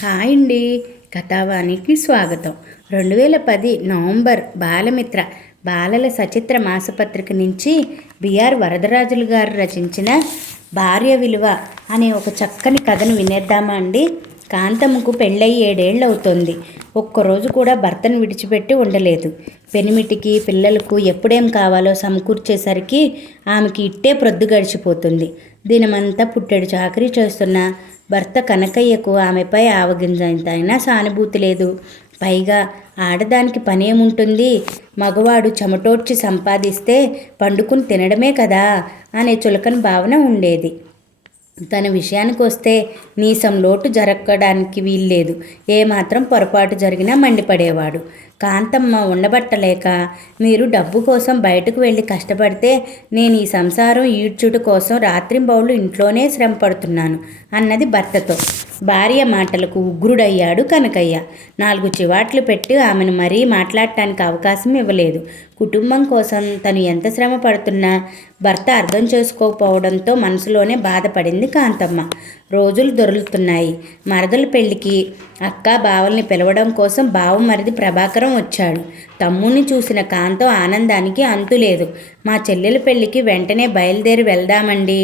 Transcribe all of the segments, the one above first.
Hi అండి, కథావాణికి స్వాగతం. 2010 November Balamitra బాలల సచిత్ర మాసపత్రిక నుంచి బిఆర్ వరదరాజులు గారు రచించిన భార్య విలువ అనే ఒక చక్కని కథను వినేద్దామా అండి. కాంతమ్మకు పెళ్ళయి 7 ఏళ్ళు అవుతోంది. ఒక్కరోజు కూడా భర్తను విడిచిపెట్టి ఉండలేదు. పెనిమిటికి పిల్లలకు ఎప్పుడేం కావాలో సమకూర్చేసరికి ఆమెకి ఇట్టే ప్రొద్దు గడిచిపోతుంది. దినమంతా పుట్టెడు చాకరీ చేస్తున్న భర్త కనకయ్యకు ఆమెపై ఆవగింజంతైనా సానుభూతి లేదు. పైగా ఆడదానికి పనేముంటుంది, మగవాడు చెమటోడ్చి సంపాదిస్తే పండుకుని తినడమే కదా అనే చులకన భావన ఉండేది. తన విషయానికి వస్తే నీసం లోటు జరగడానికి వీల్లేదు. ఏమాత్రం పొరపాటు జరిగినా మండిపడేవాడు. కాంతమ్మ ఉండబట్టలేక, మీరు డబ్బు కోసం బయటకు వెళ్ళి కష్టపడితే నేను ఈ సంసారం ఈడ్చుట కోసం రాత్రింబౌళ్ళు ఇంట్లోనే శ్రమ పడుతున్నాను అన్నది భర్తతో. భార్య మాటలకు ఉగ్రుడయ్యాడు కనకయ్య. 4 చివాట్లు పెట్టి ఆమెను మరీ మాట్లాడటానికి అవకాశం ఇవ్వలేదు. కుటుంబం కోసం తను ఎంత శ్రమ పడుతున్నా భర్త అర్థం చేసుకోకపోవడంతో మనసులోనే బాధపడింది కాంతమ్మ. రోజులు దొరులుతున్నాయి. మరదల పెళ్లికి అక్క బావల్ని పిలవడం కోసం బావమరిది ప్రభాకరం వచ్చాడు. తమ్ముణ్ణి చూసిన కాంతం ఆనందానికి అంతులేదు. మా చెల్లెల పెళ్లికి వెంటనే బయలుదేరి వెళ్దామండి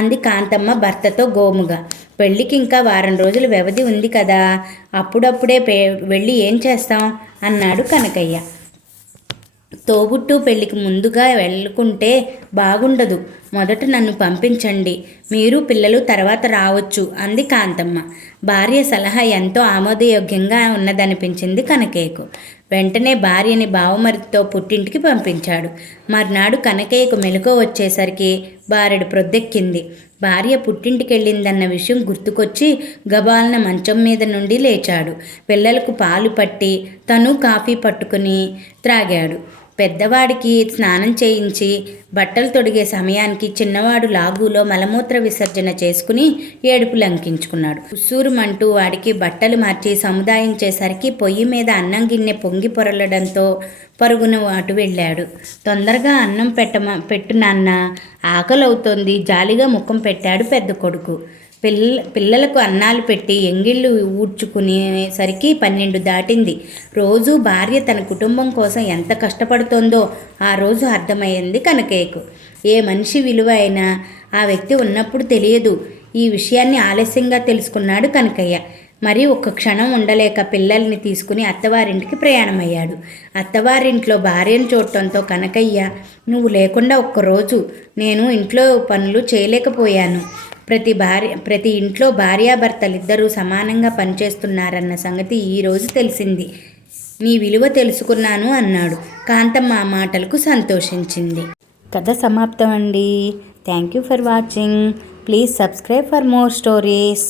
అంది కాంతమ్మ భర్తతో గోముగా. పెళ్ళికి ఇంకా వారం రోజుల వ్యవధి ఉంది కదా, అప్పుడప్పుడే వెళ్ళి ఏం చేస్తాం అన్నాడు కనకయ్య. తోబుట్టు పెళ్ళికి ముందుగా వెళ్ళకుంటే బాగుండదు. మొదట నన్ను పంపించండి, మీరు పిల్లలు తర్వాత రావచ్చు అంది కాంతమ్మ. భార్య సలహా ఎంతో ఆమోదయోగ్యంగా ఉన్నదనిపించింది కనకయ్యకు. వెంటనే భార్యని బావమరిదితో పుట్టింటికి పంపించాడు. మర్నాడు కనకయ్యకు మెలకువ వచ్చేసరికి బారెడు ప్రొద్దెక్కింది. భార్య పుట్టింటికెళ్ళిందన్న విషయం గుర్తుకొచ్చి గబాలన మంచం మీద నుండి లేచాడు. పిల్లలకు పాలు పట్టి తను కాఫీ పట్టుకుని త్రాగాడు. పెద్దవాడికి స్నానం చేయించి బట్టలు తొడిగే సమయానికి చిన్నవాడు లాగులో మలమూత్ర విసర్జన చేసుకుని ఏడుపు లంకించుకున్నాడు. ఉస్సూరుమంటూ వాడికి బట్టలు మార్చి సముదాయించేసరికి పొయ్యి మీద అన్నం గిన్నె పొంగి పొరలడంతో పరుగున అటు వెళ్ళాడు. తొందరగా అన్నం పెట్టు నాన్న, ఆకలవుతోంది జాలిగా ముఖం పెట్టాడు పెద్ద కొడుకు. పిల్లలకు అన్నాలు పెట్టి ఎంగిళ్ళు ఊడ్చుకునేసరికి 12 దాటింది. రోజు భార్య తన కుటుంబం కోసం ఎంత కష్టపడుతోందో ఆ రోజు అర్థమయ్యింది కనకయ్యకు. ఏ మనిషి విలువ అయినా ఆ వ్యక్తి ఉన్నప్పుడు తెలియదు. ఈ విషయాన్ని ఆలస్యంగా తెలుసుకున్నాడు కనకయ్య. మరి ఒక్క క్షణం ఉండలేక పిల్లల్ని తీసుకుని అత్తవారింటికి ప్రయాణమయ్యాడు. అత్తవారింట్లో భార్యను చూడటంతో కనకయ్య, నువ్వు లేకుండా ఒక్కరోజు నేను ఇంట్లో పనులు చేయలేకపోయాను. ప్రతి ఇంట్లో భార్యాభర్తలిద్దరూ సమానంగా పనిచేస్తున్నారన్న సంగతి ఈరోజు తెలిసింది. నీ విలువ తెలుసుకున్నాను అన్నాడు. కాంతమ్మ ఆ మాటలకు సంతోషించింది. కథ సమాప్తం అండి. Thank you for watching. Please subscribe for more stories.